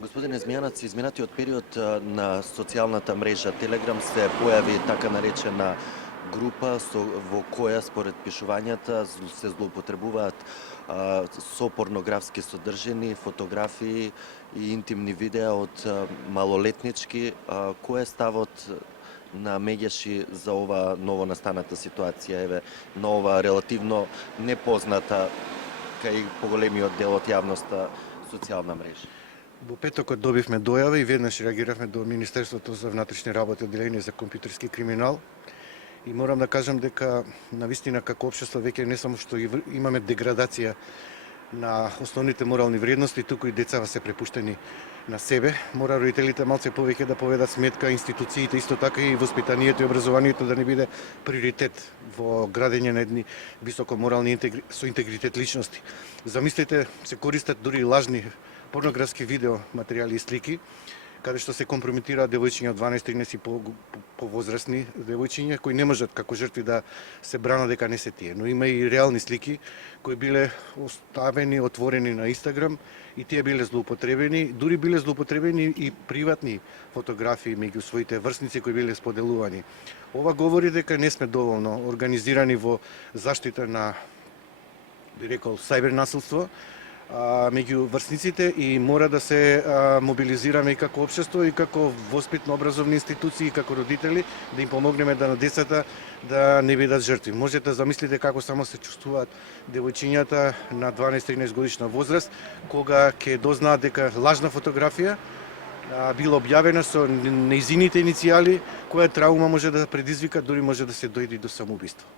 Господине Змјанац, изминатиот период на социјалната мрежа Телеграм се појави така наречена група во која според пишувањата се злоупотребуваат со порнографски содржини, фотографии и интимни видеа од малолетнички. Кој е ставот на Меѓаши за ова новонастаната ситуација, еве, на ова релативно непозната кај поголемиот дел од јавноста социјална мрежа? Во петокот добивме дојава и веднаш реагиравме до Министерството за внатрешни работи, одделение за компјутерски криминал. И морам да кажам дека навистина како општество веќе не само што имаме деградација на основните морални вредности, туку и децава се препуштени на себе. Мора родителите малце повеќе да поведат сметка, институциите исто така и воспитанието и образованието да не биде приоритет во градење на едни високо морални со интегритет личности. Замислете, се користат дури и лажни порнографски видео материјали и слики, каде што се компрометираат девојчиња од 12-13 и повозрастни девојчиња кои не можат како жртви да се бранат дека не се тие, но има и реални слики кои биле оставени, отворени на Инстаграм и тие биле злоупотребени, дури биле злоупотребени и приватни фотографии меѓу своите врсници кои биле споделувани. Ова говори дека не сме доволно организирани во заштита на, би рекол, сајбер насилство меѓу врсниците и мора да се мобилизираме и како општество и како воспитно-образовни институции и како родители да им помогнеме да на децата да не бидат жртви. Можете да замислите како само се чувствуваат девојчињата на 12-13 годишна возраст кога ќе дознаат дека лажна фотографија била објавена со нејзините иницијали, која траума може да предизвика, дури може да се дојде до самоубиство.